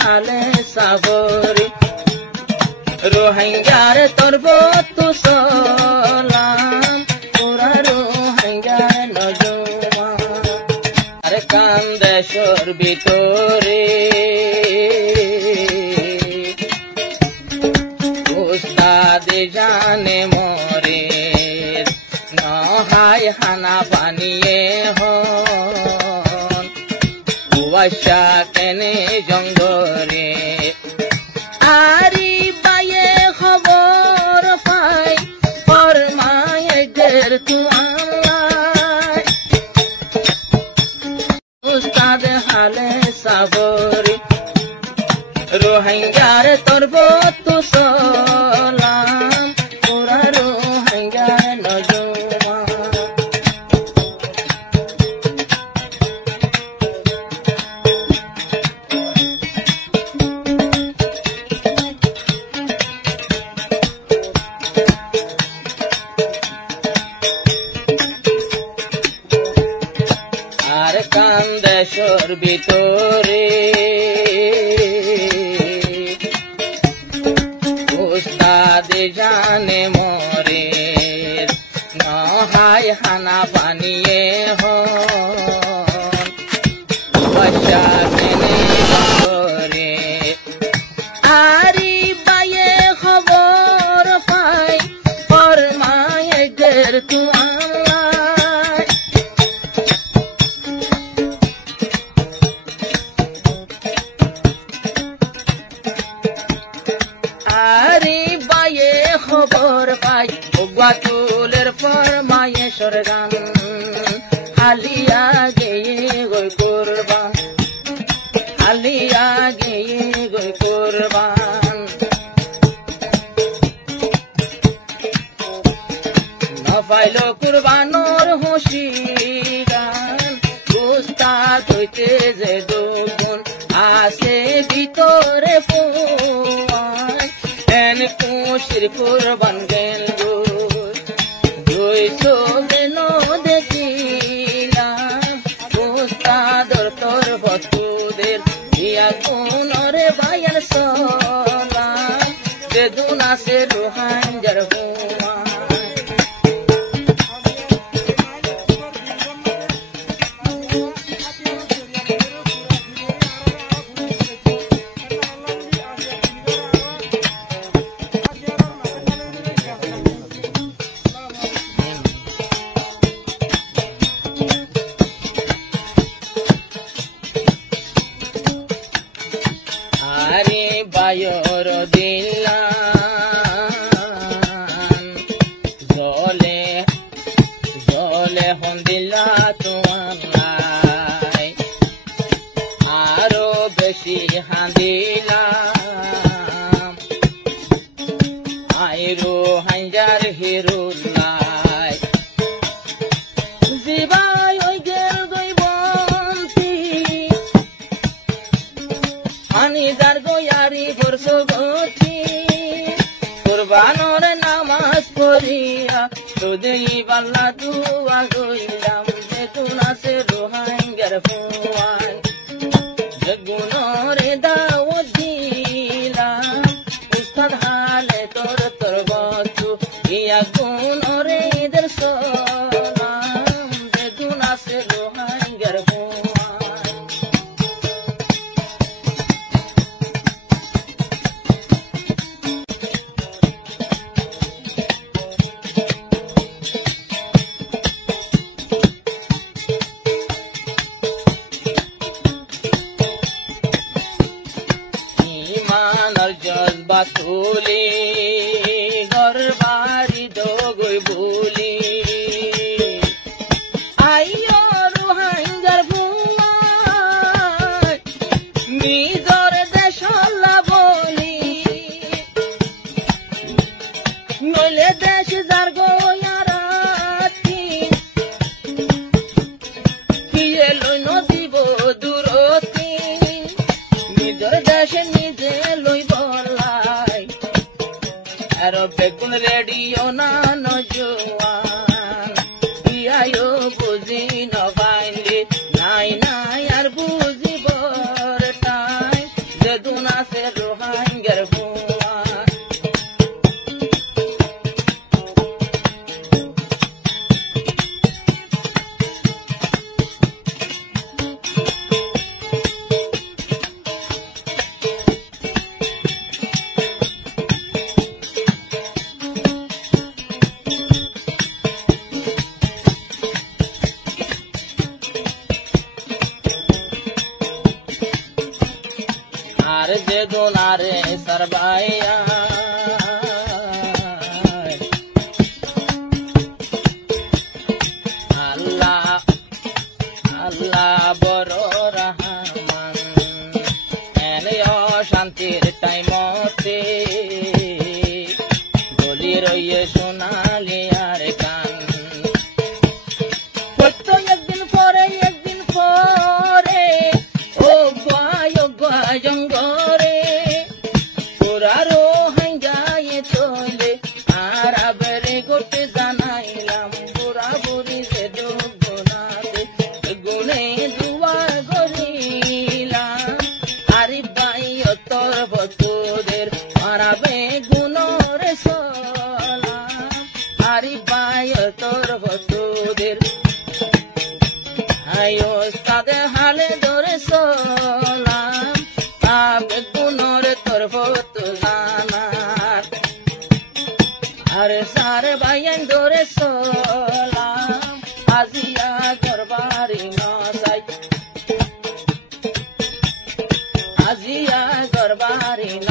হালে সাবরে রোহিঙ্গার তরবত সালাম ওরা রোহিঙ্গার নজওয়ান আর কান দেশের ভিতরে উস্তাদ জানে মরে নহায় হানা পানিয়ে হন কুয়াশা কেনে জঙ্গরে আরি পায়ে খবর পাই ফরমায় দের তু আল্লাহ উস্তাদ হালে সাবরে রোহিঙ্গার তরবত সালাম ওরা রোহিঙ্গার নজওয়ান আর কান দেশের ভিতরে উস্তাদ জানে মরে নহায় হানা বানিয়ে হন কুয়াশা কেনে জঙ্গরে আরি পায়ে খবর পাই ফরমায় দের তু আল্লাহ আরে বায়ে খবর পাই বাতুলের ফরমায়ে সরগান আলিয়া গেয়ে গই কুরবান আলিয়া গেয়ে গই কুরবান নফাইলো কুরবানোর হুশিয়ান উস্তাদ হইতে যে দুগুণ আছে ভিতরে পোয়ায় এন কুশির কুরবান গেল দুই চোখে ন দেখিলাম উস্তাদর তোর ভক্তদের ইয়া কোনরে বায়ার সালাম বেদুন আছে রোহিঙ্গার হুয়া আরে বায়র দিলান জলে জলে হন দিলা তোমার আরো বেশি হাঁদিলাম আইরো হাঞ্জার হিরুল্লাই জীবাই ওই গেল গৈবন্তি আনি যার গয়ারি করছ গতি কুরবানোর নামাজ পড়িয়া তোদেই বাল্লা দুয়া গইলাম যে তুন আছে রোহিঙ্গার ফুয়ান গুণরে দাওয়াত দিলাম উস্তাদ হালে তোর তোর বস্তু ইয়া গুণরে দের সালাম যে তুন আছে রোহিঙ্গার ফুয়ান ইমানের জজবা তুলি ঘর বাড়ি দগই বলি আইয়ো রোহিঙ্গার ভুয়ায় নিজর দেশলা বলি নইলে দেশ যার গয়ারাতি কিয়ে লই নদীব দূরতি নিজর দেশে নিজে লই বলাই আর বেগুন রেডিও না নজওয়ান ইয়ায়ো বুঝি নবাইলে নাই নাই আর বুঝিবর টাই যেদু আর যে গুনারে সরবাইয়া আল্লাহ আল্লাহ বড় রহমান এনে শান্তির টাইমতে বলি রইয়ে সোনালি আর কান একদিন পরে ও জঙ্গরে পুরারো হাঙ্গায়ে চলে আর আবরে গোটে জানাইলাম পুরা বুড়ি যে গুণাতে গুণে দুয়া গরিলাম আরে ভাই তোর বতুদের মারাবে গুণরে সলাম আরে ভাই তোর বতুদের আয়ো তাদে হালে ধরে সলাম আবে গুণরে তোর বতু জানার আরে সারে ভাইয়ান ধরে সলাম আজিয়া গরবারি নসাই আজিয়া গরবারি ন